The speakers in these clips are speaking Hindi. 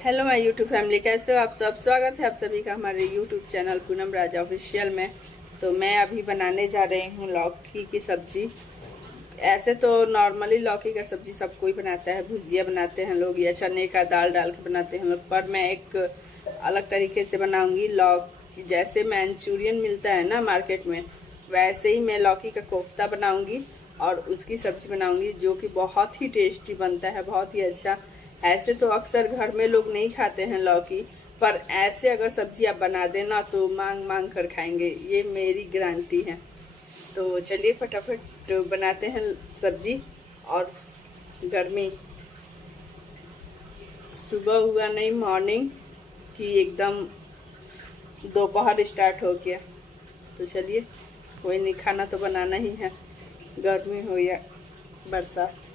हेलो माय यूट्यूब फैमिली, कैसे हो आप सब। स्वागत है आप सभी का हमारे यूट्यूब चैनल पूनम राजा ऑफिशियल में। तो मैं अभी बनाने जा रही हूँ लौकी की सब्जी। ऐसे तो नॉर्मली लौकी का सब्जी सब कोई बनाता है, भुजिया बनाते हैं लोग या चने का दाल डाल के बनाते हैं लोग, पर मैं एक अलग तरीके से बनाऊंगी। लौकी जैसे मंचूरियन मिलता है ना मार्केट में, वैसे ही मैं लौकी का कोफ्ता बनाऊंगी और उसकी सब्जी बनाऊंगी, जो कि बहुत ही टेस्टी बनता है, बहुत ही अच्छा। ऐसे तो अक्सर घर में लोग नहीं खाते हैं लौकी, पर ऐसे अगर सब्जी आप बना देना तो मांग मांग कर खाएंगे, ये मेरी गारंटी है। तो चलिए फटाफट बनाते हैं सब्जी। और गर्मी सुबह हुआ नहीं, मॉर्निंग की एकदम दोपहर स्टार्ट हो गया। तो चलिए, कोई नहीं, खाना तो बनाना ही है, गर्मी हो या बरसात।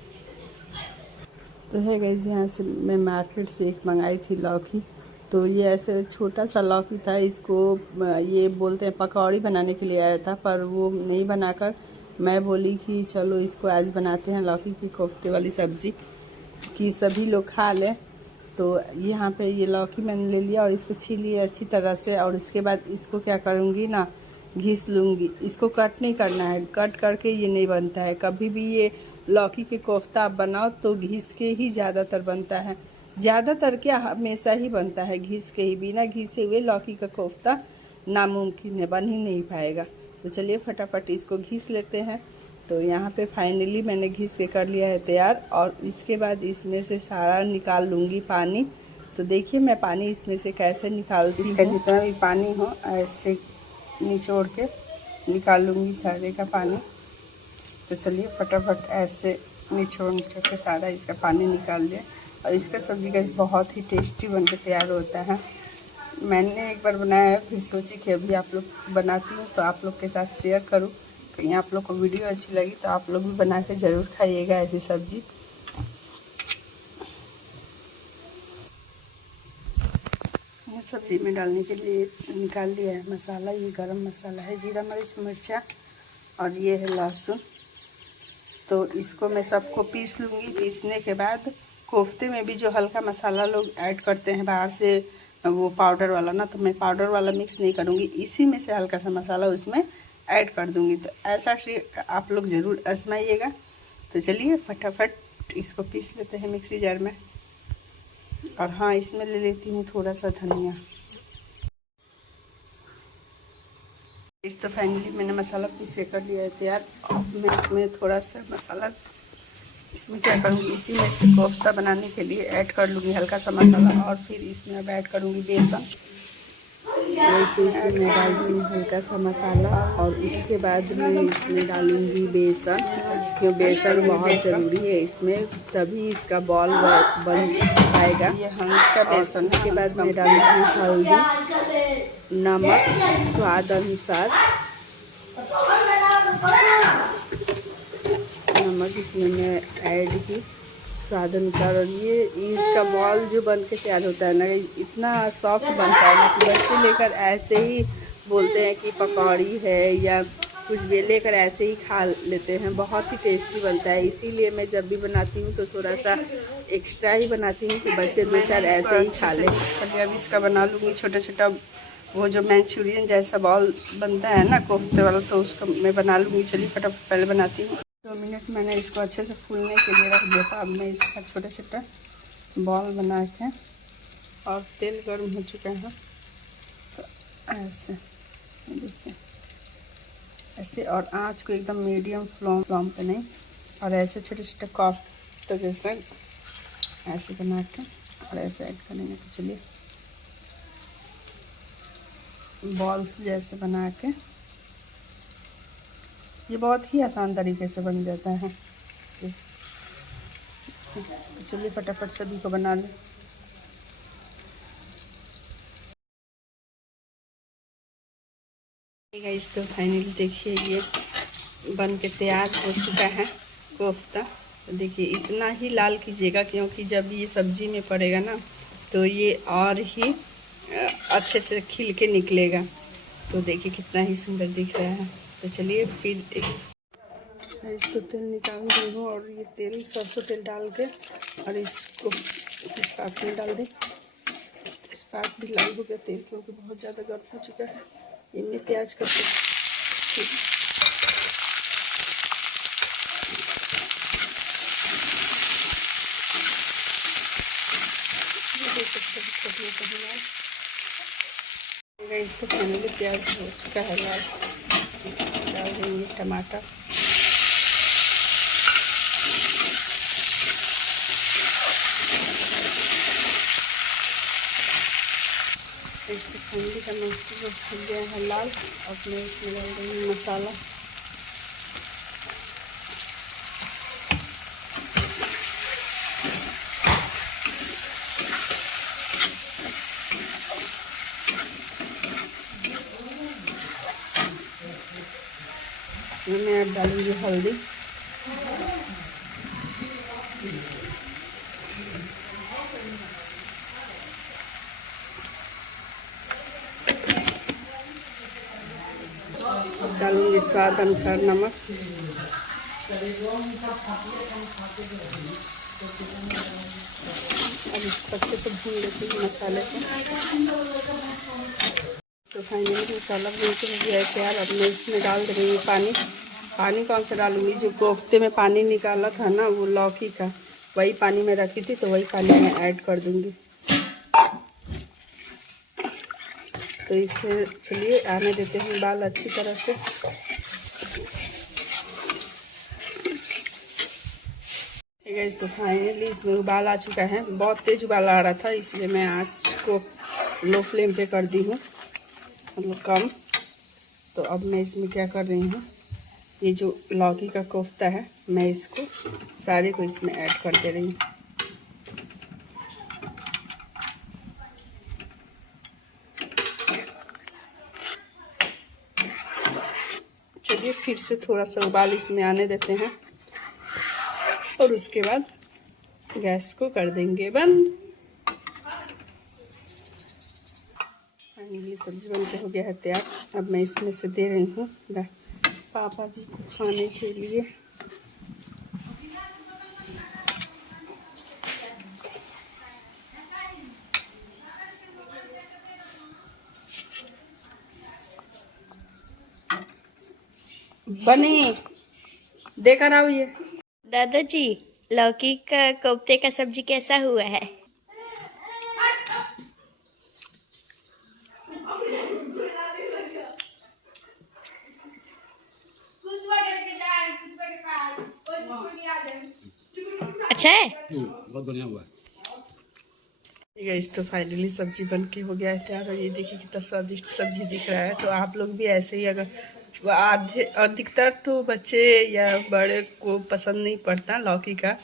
तो है गाइस, यहाँ से मैं मार्केट से एक मंगाई थी लौकी। तो ये ऐसे छोटा सा लौकी था, इसको ये बोलते हैं पकौड़ी बनाने के लिए आया था, पर वो नहीं बनाकर मैं बोली कि चलो इसको आज बनाते हैं लौकी की कोफ्ते वाली सब्जी, कि सभी लोग खा लें। तो यहाँ पे ये लौकी मैंने ले लिया और इसको छील लिया अच्छी तरह से, और इसके बाद इसको क्या करूँगी ना, घिस लूँगी। इसको कट नहीं करना है, कट करके ये नहीं बनता है। कभी भी ये लौकी के कोफ्ता आप बनाओ तो घिस के ही ज़्यादातर बनता है, ज़्यादातर क्या हमेशा ही बनता है घिस के ही। बिना घिसे हुए लौकी का कोफ्ता नामुमकिन है, बन ही नहीं पाएगा। तो चलिए फटाफट इसको घिस लेते हैं। तो यहाँ पे फाइनली मैंने घिस के कर लिया है तैयार, और इसके बाद इसमें से सारा निकाल लूँगी पानी। तो देखिए मैं पानी इसमें से कैसे निकालती हूँ। इसका जितना भी पानी हो ऐसे निचोड़ के निकाल लूँगी सारे का पानी। तो चलिए फटाफट ऐसे निचोड़ के सारा इसका पानी निकाल लिया। और इसका सब्जी का बहुत ही टेस्टी बन के तैयार होता है। मैंने एक बार बनाया है, फिर सोची कि अभी आप लोग बनाती हूँ तो आप लोग के साथ शेयर करूँ। कहीं आप लोग को वीडियो अच्छी लगी तो आप लोग भी बना के ज़रूर खाइएगा ऐसी सब्जी। सब्जी में डालने के लिए निकाल लिया है मसाला। ये गरम मसाला है, जीरा मरीच मिर्चा, और ये है लहसुन। तो इसको मैं सबको पीस लूँगी। पीसने के बाद कोफ्ते में भी जो हल्का मसाला लोग ऐड करते हैं बाहर से, वो पाउडर वाला ना, तो मैं पाउडर वाला मिक्स नहीं करूँगी, इसी में से हल्का सा मसाला उसमें ऐड कर दूँगी। तो ऐसा ट्रिक आप लोग ज़रूर आजमाइएगा। तो चलिए फटाफट इसको पीस लेते हैं मिक्सी जार में। और हाँ, इसमें ले लेती हूँ थोड़ा सा धनिया। इस तो फाइनली मैंने मसाला पीस के कर लिया है तैयार। अब मैं इसमें थोड़ा सा मसाला, इसमें क्या करूँगी, इसी में से कोफ्ता बनाने के लिए ऐड कर लूँगी हल्का सा मसाला। और फिर इसमें अब ऐड करूँगी बेसन। वैसे इसमें मैं डाल दूँगी हल्का सा मसाला, और उसके बाद मैं इसमें डालूँगी बेसन, क्यों बेसन बहुत ज़रूरी है इसमें, तभी इसका बॉल बन पाएगा। ये हंस का बेसन। उसके बाद मैं डालूँगी हल्दी, नमक स्वाद अनुसार, नमक इसमें मैं ऐड की स्वाद अनुसार। और ये इसका बॉल जो बन के तैयार होता है ना, इतना सॉफ्ट बनता है ना कि बच्चे लेकर ऐसे ही बोलते हैं कि पकौड़ी है, या कुछ भी लेकर ऐसे ही खा लेते हैं। बहुत ही टेस्टी बनता है, इसीलिए मैं जब भी बनाती हूँ तो थोड़ा सा एक्स्ट्रा ही बनाती हूँ कि बच्चे दो चार ऐसे ही खा लें। अब इसका बना लूँगी छोटा छोटा, वो जो मंचूरियन जैसा बॉल बनता है ना कोफ्ते वाला, तो उसका मैं बना लूँगी। चलिए फटाफट पहले बनाती हूँ। 2 मिनट मैंने इसको अच्छे से फूलने के लिए रख दिया था। अब मैं इसका छोटा छोटा बॉल बना के, और तेल गर्म हो चुका है, तो ऐसे देखिए ऐसे, और आँच को एकदम मीडियम फ्लेम पे नहीं, और ऐसे छोटे छोटे कोफ्ते जैसे ऐसे बना के और ऐसे ऐड करेंगे। तो चलिए बॉल्स जैसे बना के, ये बहुत ही आसान तरीके से बन जाता है। तो चलिए फटाफट सभी को बना लें। गाइस, तो फाइनली देखिए ये बन के तैयार हो चुका है कोफ्ता। तो देखिए इतना ही लाल कीजिएगा, क्योंकि जब ये सब्जी में पड़ेगा ना तो ये और ही अच्छे से खिल के निकलेगा। तो देखिए कितना ही सुंदर दिख रहा है। तो चलिए फिर इसको तेल निकाल रही हूँ, और ये तेल सरसों तेल डाल के, और इसको तेजपात में डाल दें। बाद भी लाल हो गया तेल, क्योंकि बहुत ज़्यादा गर्म हो चुका है। इनमें प्याज का तो फाइनली प्याज हो चुका है लाल। डाल देंगे टमाटर, इससे ठंडी टमाटर हो गया है लाल। अब मैं इसमें डाल देंगे मसाला। मैं डालूंगी हल्दी, डालूंगी स्वाद अनुसार नमक, अब इसको अच्छे से भून लेती हूँ मसाले को। तो फाइनली मसाला भून के हो गया है तैयार। अब मैं इसमें डाल दूँगी पानी। पानी कौन सा डालूंगी, जो कोफ्ते में पानी निकाला था ना वो लौकी का, वही पानी में रखी थी, तो वही पानी मैं ऐड कर दूंगी। तो इसे चलिए आने देते हैं उबाल अच्छी तरह से। गाइस तो फाइनली इसमें उबाल आ चुका है। बहुत तेज उबाल आ रहा था, इसलिए मैं आँच को लो फ्लेम पे कर दी हूँ, मतलब कम। तो अब मैं इसमें क्या कर रही हूँ, ये जो लौकी का कोफ्ता है मैं इसको सारे को इसमें ऐड कर दे रही हूँ। चलिए फिर से थोड़ा सा उबाल इसमें आने देते हैं और उसके बाद गैस को कर देंगे बंद। फाइनली सब्जी बन के हो गया है तैयार। अब मैं इसमें से दे रही हूँ पापा जी को खाने के लिए। बनी देकर आओ ये। दादाजी, लौकी का कोफ्ते का सब्जी कैसा हुआ है? अच्छा है, बहुत बढ़िया हुआ है। इस तो फाइनली सब्जी बन के हो गया है तैयार। और ये देखिए कितना स्वादिष्ट सब्जी दिख रहा है। तो आप लोग भी ऐसे ही, अगर अधिकतर तो बच्चे या बड़े को पसंद नहीं पड़ता लौकी का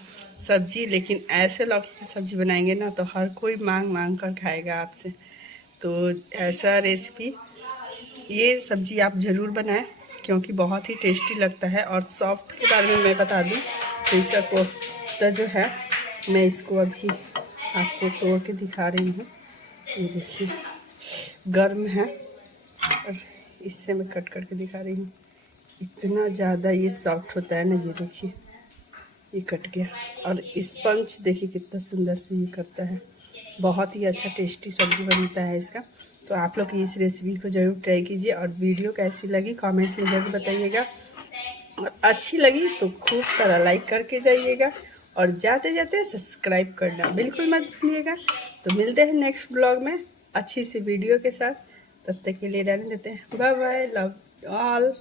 सब्जी, लेकिन ऐसे लौकी की सब्जी बनाएंगे ना तो हर कोई मांग मांग कर खाएगा आपसे। तो ऐसा रेसिपी, ये सब्जी आप ज़रूर बनाएं, क्योंकि बहुत ही टेस्टी लगता है। और सॉफ्ट के बारे में मैं बता दूं तो इसका कोफ्ता जो है, मैं इसको अभी आपको तोड़ के दिखा रही हूँ। ये देखिए गर्म है और इससे मैं कट करके दिखा रही हूँ। इतना ज़्यादा ये सॉफ्ट होता है ना, ये देखिए ये कट गया। और स्पंज देखिए कितना सुंदर से ये करता है। बहुत ही अच्छा टेस्टी सब्जी बनता है इसका। तो आप लोग इस रेसिपी को ज़रूर ट्राई कीजिए। और वीडियो कैसी लगी कमेंट में ज़रूर बताइएगा। और अच्छी लगी तो खूब सारा लाइक करके जाइएगा, और जाते जाते सब्सक्राइब करना बिल्कुल मत भूलिएगा। तो मिलते हैं नेक्स्ट ब्लॉग में अच्छी सी वीडियो के साथ। तब तक के लिए रहने देते हैं। Bye bye, love all.